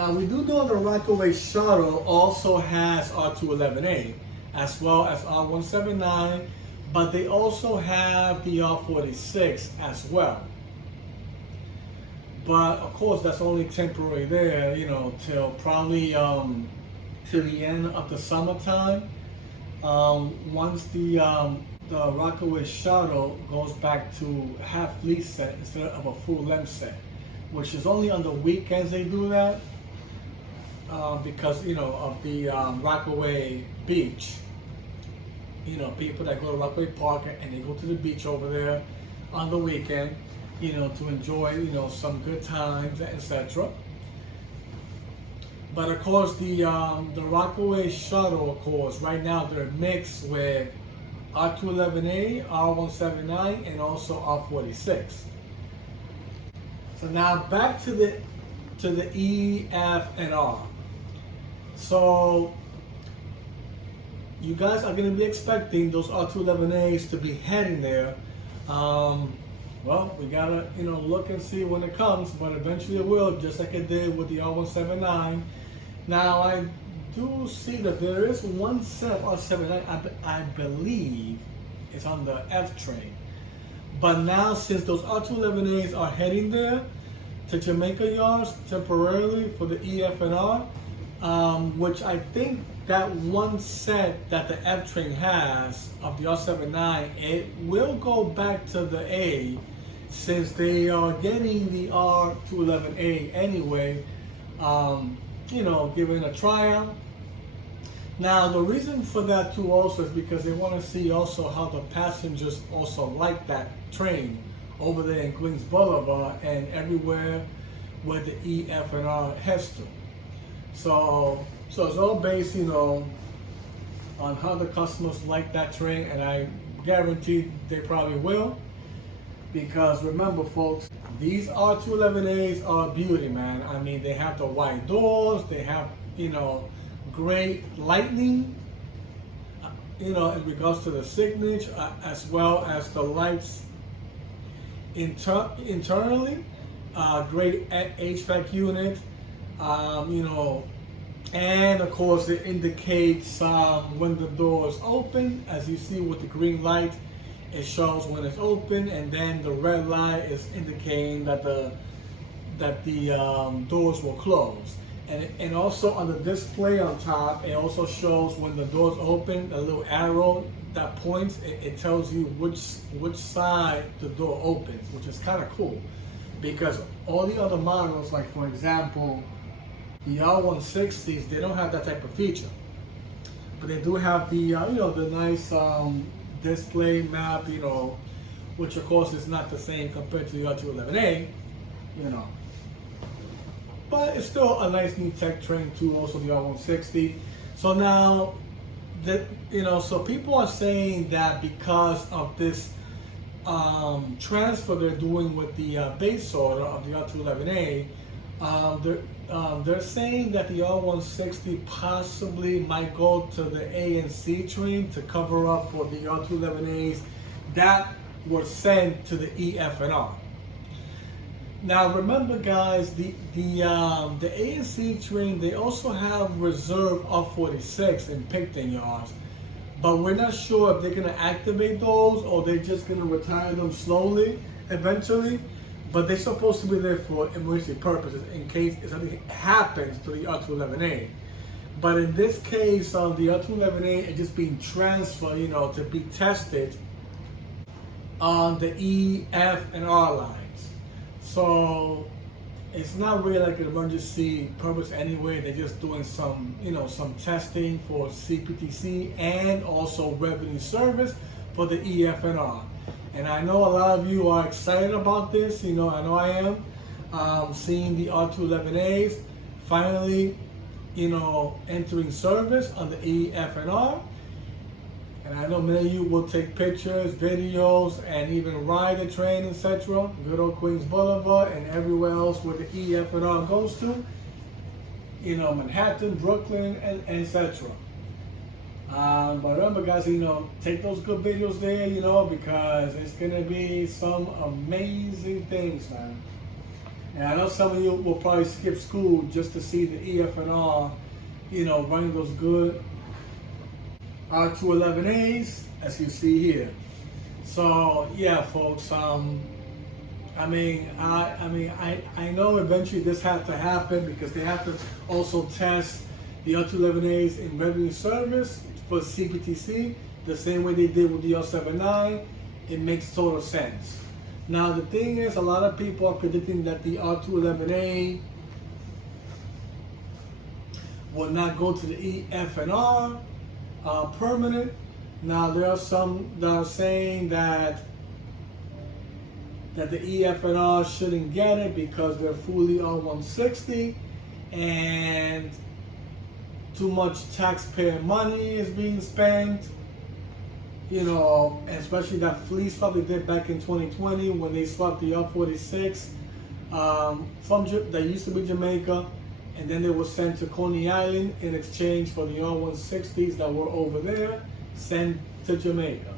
Now we do know the Rockaway Shuttle also has R211A as well as R179, but they also have the R46 as well. But of course, that's only temporary there, till probably till the end of the summertime. Once the Rockaway Shuttle goes back to half fleece set instead of a full length set, which is only on the weekends they do that because of the Rockaway Beach. People that go to Rockaway Park and they go to the beach over there on the weekend, to enjoy some good times, etc. But of course, the Rockaway Shuttle, of course, right now they're mixed with R211A, R179, and also R46. So now back to the EFNR. So you guys are going to be expecting those R211As to be heading there. Well, we gotta look and see when it comes, but eventually it will, just like it did with the R179. Now I do see that there is one set of R79, I believe it's on the F train. But now since those R211As are heading there to Jamaica yards temporarily for the EFNR, which I think that one set that the F train has of the R79, it will go back to the A since they are getting the R211A anyway, giving a tryout. Now the reason for that too also is because they want to see also how the passengers also like that train over there in Queens Boulevard and everywhere where the EFNR heads to. So it's all based, on how the customers like that train, and I guarantee they probably will. Because remember, folks, these R211As are a beauty, man. I mean, they have the wide doors, they have, great lighting, in regards to the signage, as well as the lights internally, great HVAC unit, and of course it indicates when the door is open. As you see with the green light, it shows when it's open, and then the red light is indicating that the doors will close. And also on the display on top, it also shows when the doors open, a little arrow that points, it tells you which side the door opens, which is kind of cool. Because all the other models, like for example, the R160s, they don't have that type of feature. But they do have the, the nice display map, which of course is not the same compared to the R211A, But it's still a nice new tech train too, also the R160. So now, so people are saying that because of this transfer they're doing with the base order of the R211A, they're saying that the R160 possibly might go to the A and C train to cover up for the R211As that were sent to the EFNR. Now remember, guys, the A and C train, they also have reserve R46 in Picton yards, but we're not sure if they're gonna activate those or they're just gonna retire them slowly eventually. But they're supposed to be there for emergency purposes in case something happens to the R211A. But in this case, the R211A is just being transferred, to be tested on the EFNR lines. So it's not really like an emergency purpose anyway. They're just doing some, some testing for CBTC and also revenue service for the EFNR. And I know a lot of you are excited about this. I know I am. Seeing the R211As finally, entering service on the EFNR. And I know many of you will take pictures, videos, and even ride the train, etc. Good old Queens Boulevard and everywhere else where the EFNR goes to. Manhattan, Brooklyn, and etc. But remember, guys, take those good videos there, because it's gonna be some amazing things, man. And I know some of you will probably skip school just to see the EFNR, running those good R211As, as you see here. So yeah, folks. I know eventually this had to happen because they have to also test the R211As in revenue service for CBTC the same way they did with the R79. It makes total sense. Now the thing is, a lot of people are predicting that the R211A will not go to the EFNR permanent. Now there are some that are saying that the EFNR shouldn't get it because they're fully R160 and too much taxpayer money is being spent. Especially that fleet swap they did back in 2020 when they swapped the R46 that used to be Jamaica, and then they were sent to Coney Island in exchange for the R160s that were over there, sent to Jamaica.